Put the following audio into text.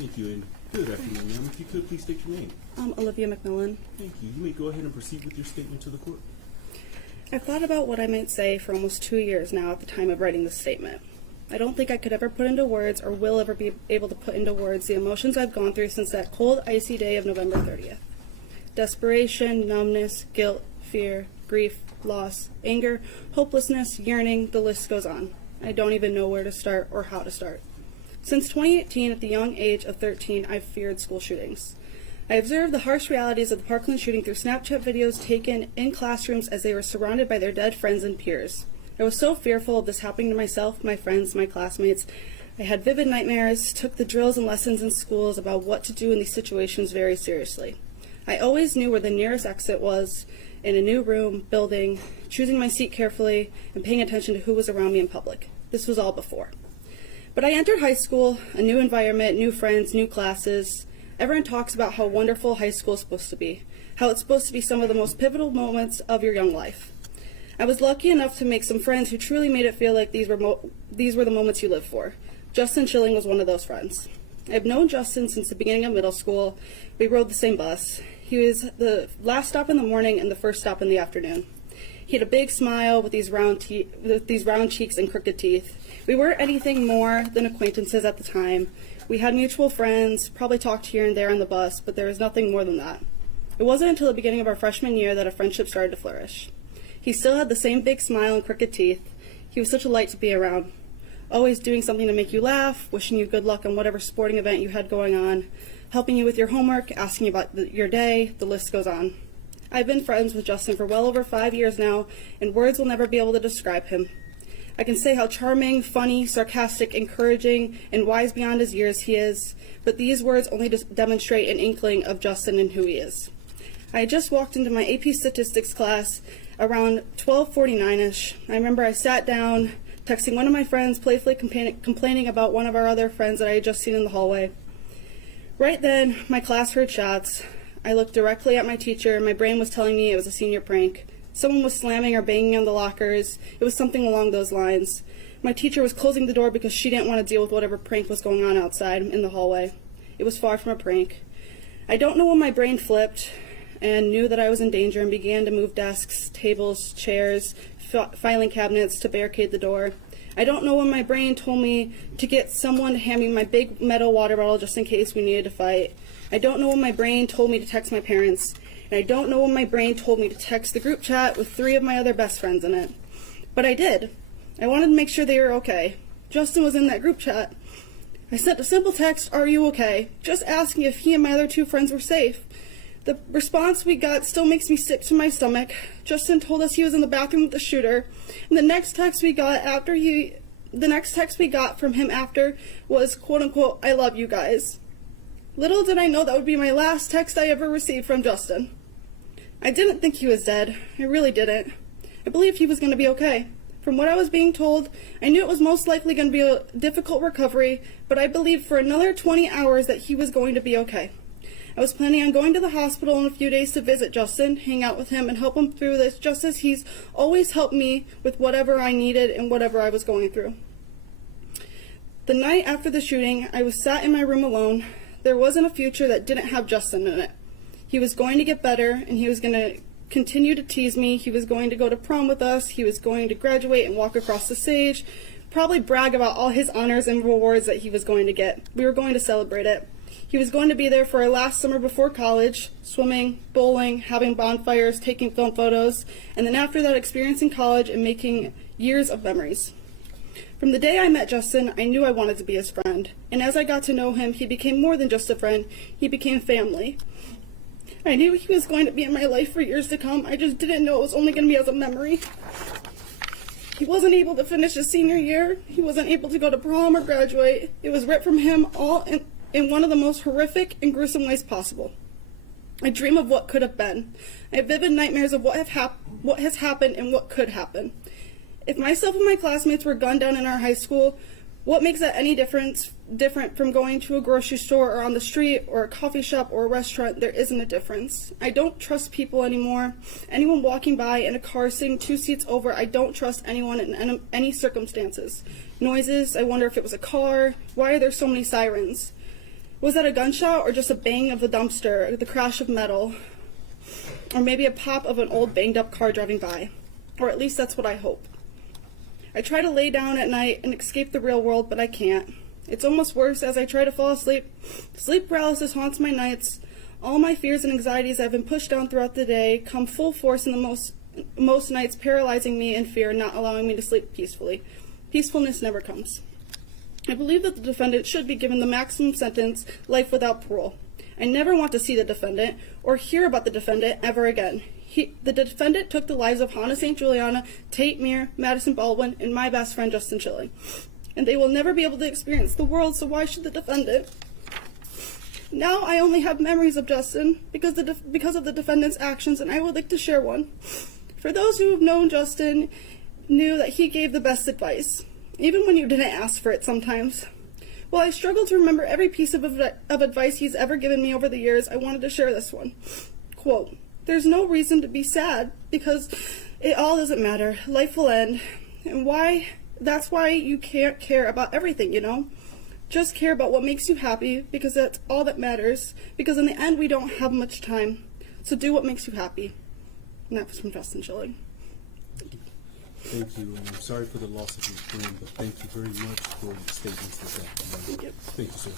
Thank you, and good afternoon, ma'am. If you could, please state your name. Olivia McMillan. Thank you. You may go ahead and proceed with your statement to the court. I've thought about what I might say for almost 2 years now at the time of writing this statement. I don't think I could ever put into words or will ever be able to put into words the emotions I've gone through since that cold, icy day of November 30th. Desperation, numbness, guilt, fear, grief, loss, anger, hopelessness, yearning, the list goes on. I don't even know where to start or how to start. Since 2018, at the young age of 13, I've feared school shootings. I observed the harsh realities of the Parkland shooting through Snapchat videos taken in classrooms as they were surrounded by their dead friends and peers. I was so fearful of this happening to myself, my friends, my classmates. I had vivid nightmares, took the drills and lessons in schools about what to do in these situations very seriously. I always knew where the nearest exit was, in a new room, building, choosing my seat carefully, and paying attention to who was around me in public. This was all before. But I entered high school, a new environment, new friends, new classes. Everyone talks about how wonderful high school is supposed to be, how it's supposed to be some of the most pivotal moments of your young life. I was lucky enough to make some friends who truly made it feel like these were the moments you live for. Justin Shilling was one of those friends. I've known Justin since the beginning of middle school. We rode the same bus. He was the last stop in the morning and the first stop in the afternoon. He had a big smile with these round cheeks and crooked teeth. We weren't anything more than acquaintances at the time. We had mutual friends, probably talked here and there on the bus, but there was nothing more than that. It wasn't until the beginning of our freshman year that a friendship started to flourish. He still had the same big smile and crooked teeth. He was such a light to be around, always doing something to make you laugh, wishing you good luck on whatever sporting event you had going on, helping you with your homework, asking you about your day, the list goes on. I've been friends with Justin for well over 5 years now, and words will never be able to describe him. I can say how charming, funny, sarcastic, encouraging, and wise beyond his years he is, but these words only demonstrate an inkling of Justin and who he is. I had just walked into my AP statistics class around 12:49-ish. I remember I sat down, texting one of my friends, playfully complaining about one of our other friends that I had just seen in the hallway. Right then, my class heard shots. I looked directly at my teacher, and my brain was telling me it was a senior prank. Someone was slamming or banging on the lockers. It was something along those lines. My teacher was closing the door because she didn't want to deal with whatever prank was going on outside in the hallway. It was far from a prank. I don't know when my brain flipped and knew that I was in danger and began to move desks, tables, chairs, filing cabinets to barricade the door. I don't know when my brain told me to get someone to hand me my big metal water bottle just in case we needed to fight. I don't know when my brain told me to text my parents. And I don't know when my brain told me to text the group chat with 3 of my other best friends in it. But I did. I wanted to make sure they were okay. Justin was in that group chat. I sent a simple text, "Are you okay?" just asking if he and my other 2 friends were safe. The response we got still makes me sick to my stomach. Justin told us he was in the bathroom with the shooter, and the next text we got from him after was, quote unquote, "I love you guys." Little did I know that would be my last text I ever received from Justin. I didn't think he was dead. I really didn't. I believed he was going to be okay. From what I was being told, I knew it was most likely going to be a difficult recovery, but I believed for another 20 hours that he was going to be okay. I was planning on going to the hospital in a few days to visit Justin, hang out with him, and help him through this, just as he's always helped me with whatever I needed and whatever I was going through. The night after the shooting, I was sat in my room alone. There wasn't a future that didn't have Justin in it. He was going to get better, and he was going to continue to tease me. He was going to go to prom with us. He was going to graduate and walk across the stage, probably brag about all his honors and rewards that he was going to get. We were going to celebrate it. He was going to be there for our last summer before college, swimming, bowling, having bonfires, taking film photos, and then after that experiencing college and making years of memories. From the day I met Justin, I knew I wanted to be his friend, and as I got to know him, he became more than just a friend. He became family. I knew he was going to be in my life for years to come. I just didn't know it was only going to be as a memory. He wasn't able to finish his senior year. He wasn't able to go to prom or graduate. It was ripped from him all in one of the most horrific and gruesome ways possible. I dream of what could have been. I have vivid nightmares of what has happened and what could happen. If myself and my classmates were gunned down in our high school, what makes that any different from going to a grocery store or on the street or a coffee shop or a restaurant? There isn't a difference. I don't trust people anymore. Anyone walking by in a car sitting 2 seats over, I don't trust anyone in any circumstances. Noises, I wonder if it was a car. Why are there so many sirens? Was that a gunshot or just a bang of the dumpster, the crash of metal, or maybe a pop of an old banged up car driving by? Or at least that's what I hope. I try to lay down at night and escape the real world, but I can't. It's almost worse as I try to fall asleep. Sleep paralysis haunts my nights. All my fears and anxieties I've been pushed down throughout the day come full force in the most nights, paralyzing me in fear, not allowing me to sleep peacefully. Peacefulness never comes. I believe that the defendant should be given the maximum sentence, life without parole. I never want to see the defendant or hear about the defendant ever again. The defendant took the lives of Hannah St. Juliana, Tate Meir, Madison Baldwin, and my best friend Justin Shilling. And they will never be able to experience the world, so why should the defendant? Now I only have memories of Justin because of the defendant's actions, and I would like to share one. For those who have known Justin, knew that he gave the best advice, even when you didn't ask for it sometimes. While I struggle to remember every piece of advice he's ever given me over the years, I wanted to share this one. Quote, "There's no reason to be sad because it all doesn't matter. Life will end. And that's why you can't care about everything, you know? Just care about what makes you happy because that's all that matters. Because in the end, we don't have much time. So do what makes you happy." And that was from Justin Shilling. Thank you. And I'm sorry for the loss of your friend, but thank you very much for the statements this afternoon. Thank you. Thank you, sir.